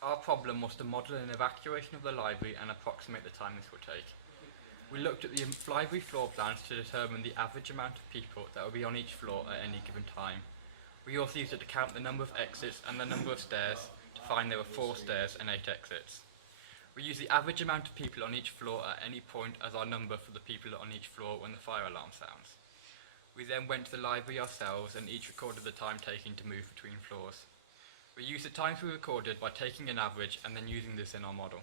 Our problem was to model an evacuation of the library and approximate the time this would take. We looked at the library floor plans to determine the average amount of people that would be on each floor at any given time. We also used it to count the number of exits and the number of stairs to find there were 4 stairs and 8 exits. We used the average amount of people on each floor at any point as our number for the people on each floor when the fire alarm sounds. We then went to the library ourselves and each recorded the time taken to move between floors. We used the times we recorded by taking an average and then using this in our model.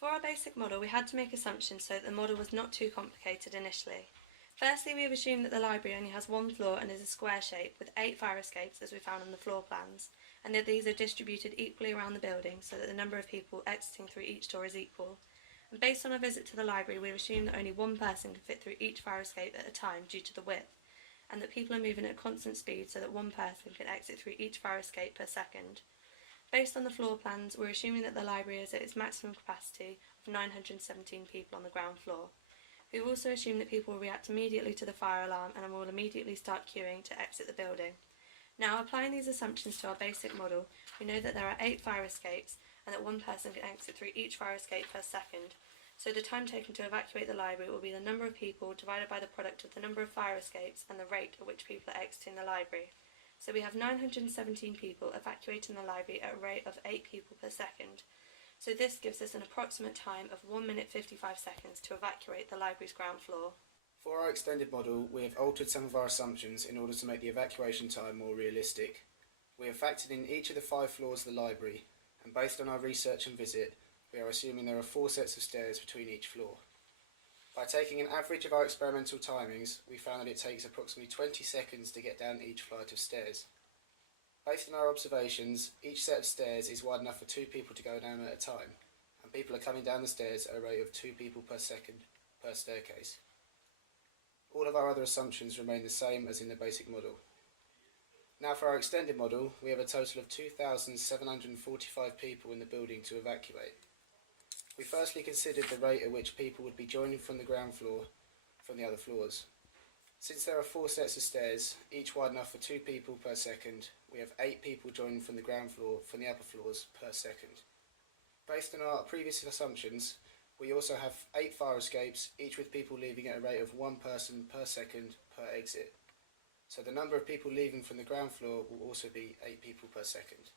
For our basic model, we had to make assumptions so that the model was not too complicated initially. Firstly, we have assumed that the library only has one floor and is a square shape with 8 fire escapes as we found on the floor plans, and that these are distributed equally around the building so that the number of people exiting through each door is equal. And based on our visit to the library, we have assumed that only one person can fit through each fire escape at a time due to the width, and that people are moving at a constant speed so that one person can exit through each fire escape per second. Based on the floor plans, we're assuming that the library is at its maximum capacity of 917 people on the ground floor. We've also assumed that people will react immediately to the fire alarm and will immediately start queuing to exit the building. Now, applying these assumptions to our basic model, we know that there are 8 fire escapes and that one person can exit through each fire escape per second. So the time taken to evacuate the library will be the number of people divided by the product of the number of fire escapes and the rate at which people are exiting the library. So we have 917 people evacuating the library at a rate of 8 people per second. So this gives us an approximate time of 1 minute 55 seconds to evacuate the library's ground floor. For our extended model, we have altered some of our assumptions in order to make the evacuation time more realistic. We have factored in each of the 5 floors of the library, and based on our research and visit, we are assuming there are 4 sets of stairs between each floor. By taking an average of our experimental timings, we found that it takes approximately 20 seconds to get down each flight of stairs. Based on our observations, each set of stairs is wide enough for 2 people to go down at a time, and people are coming down the stairs at a rate of 2 people per second per staircase. All of our other assumptions remain the same as in the basic model. Now for our extended model, we have a total of 2,745 people in the building to evacuate. We firstly considered the rate at which people would be joining from the ground floor from the other floors. Since there are 4 sets of stairs, each wide enough for 2 people per second, we have 8 people joining from the ground floor from the upper floors per second. Based on our previous assumptions, we also have 8 fire escapes, each with people leaving at a rate of 1 person per second per exit. So the number of people leaving from the ground floor will also be 8 people per second.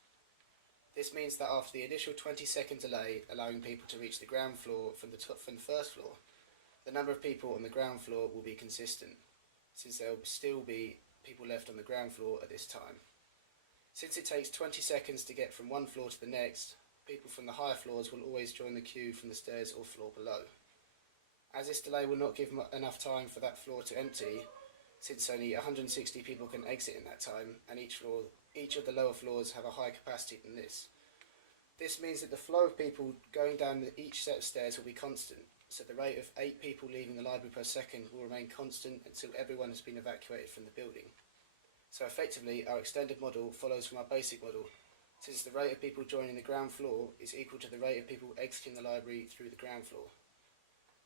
This means that after the initial 20-second delay, allowing people to reach the ground floor from the first floor, the number of people on the ground floor will be consistent, since there will still be people left on the ground floor at this time. Since it takes 20 seconds to get from one floor to the next, people from the higher floors will always join the queue from the stairs or floor below. As this delay will not give enough time for that floor to empty, since only 160 people can exit in that time, and each of the lower floors have a higher capacity than this. This means that the flow of people going down each set of stairs will be constant, so the rate of 8 people leaving the library per second will remain constant until everyone has been evacuated from the building. So effectively, our extended model follows from our basic model, since the rate of people joining the ground floor is equal to the rate of people exiting the library through the ground floor.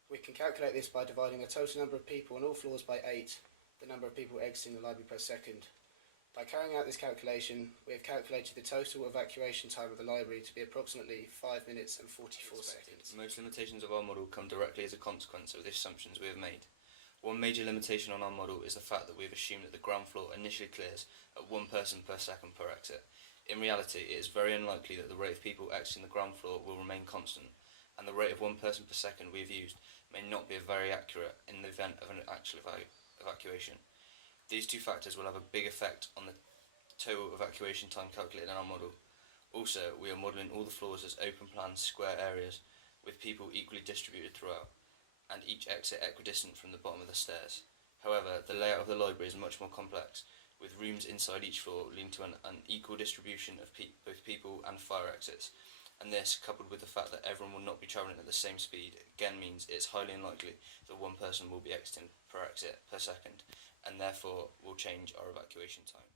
We can calculate this by dividing the total number of people on all floors by 8, the number of people exiting the library per second. By carrying out this calculation, we have calculated the total evacuation time of the library to be approximately 5 minutes and 44 seconds. Most limitations of our model come directly as a consequence of the assumptions we have made. One major limitation on our model is the fact that we have assumed that the ground floor initially clears at 1 person per second per exit. In reality, it is very unlikely that the rate of people exiting the ground floor will remain constant, and the rate of 1 person per second we have used may not be very accurate in the event of an actual evacuation. These 2 factors will have a big effect on the total evacuation time calculated in our model. Also, we are modelling all the floors as open plan square areas with people equally distributed throughout, and each exit equidistant from the bottom of the stairs. However, the layout of the library is much more complex, with rooms inside each floor leading to an unequal distribution of both people and fire exits, and this, coupled with the fact that everyone will not be travelling at the same speed, again means it is highly unlikely that 1 person will be exiting per exit per second, and therefore will change our evacuation time.